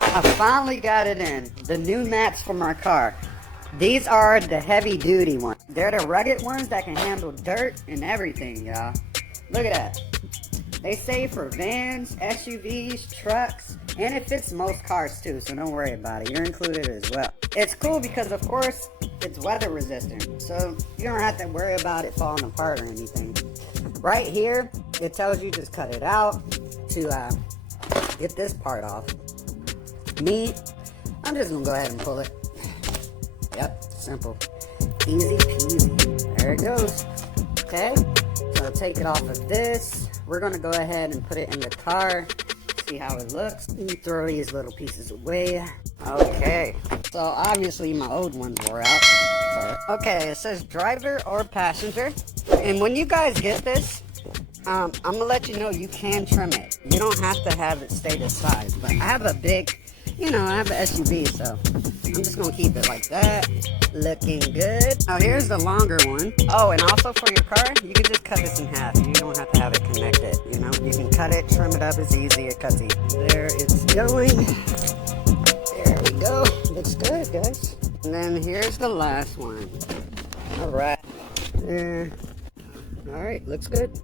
I finally got it in. The new mats from our car. These are the heavy duty ones. They're the rugged ones that can handle dirt and everything, y'all. Look at that. They say for vans, SUVs, trucks, and it fits most cars too, so don't worry about it. You're included as well. It's cool because, of course, it's weather resistant, so you don't have to worry about it falling apart or anything. Right here, it tells you just cut it out to get this part off. Me, I'm just gonna go ahead and pull it. Yep, simple. Easy peasy. There it goes. Okay, so take it off of this. We're gonna go ahead and put it in the car, see how it looks. Let me throw these little pieces away. Okay, so obviously my old ones wore out. So, okay, it says driver or passenger. And when you guys get this, I'm gonna let you know you can trim it. You don't have to have it stay this size, but I have a big, I have an SUV, so I'm just gonna keep it like that. Looking good. Now here's the longer one. Oh, and also for your car, you can just cut this in half. You don't have to have it connected, You can cut it, trim it up, it's easy, it cuts easy. There it's going. There we go. Looks good, guys. And then here's the last one. Alright. There. Alright, looks good.